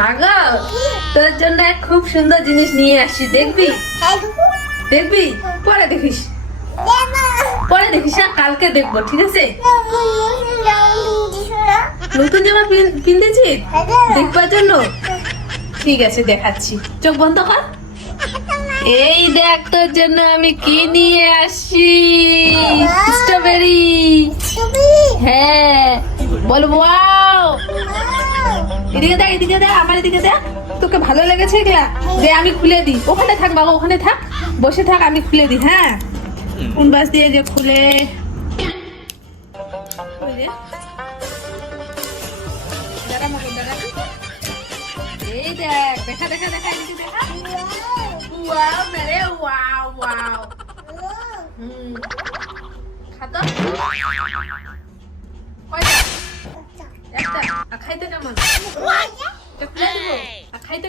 মাগো, তোর জন্য এক খুব সুন্দর জিনিস নিয়ে আসছি, দেখবি? দেখবি? পরে দেখিস, পরে দেখিস, হ্যাঁ? কালকে দেখবো, ঠিক আছে? নতুন জামা কিনতেছি দেখবার জন্য? ঠিক আছে, দেখাচ্ছি, চোখ বন্ধ কর। এই দেখ, তোর জন্য আমি কি নিয়ে আসছি, স্ট্রবেরি। হ্যাঁ, বল ওয়াও। এদিকে দেখ, এদিকে দেখ, আমার এদিকে দেখ। তোকে ভালো লেগেছে এগুলা? দে আমি খুলে দিই। ওখানে থাক বাবা, ওখানে থাক, বসে থাক, আমি খুলে দিই। হ্যাঁ, কোন বাস দিয়ে যে খুলে। ওই যে, দাঁড়া মাগো, দাঁড়া। এই দেখ, দেখা দেখা দেখা, এদিকে দেখা। ওয়াও মেরে, ওয়াও ওয়াও। খাতো কয়টা? একটা। আর খাইতে কেমন? এটা খুলে দিব। আর খাইতে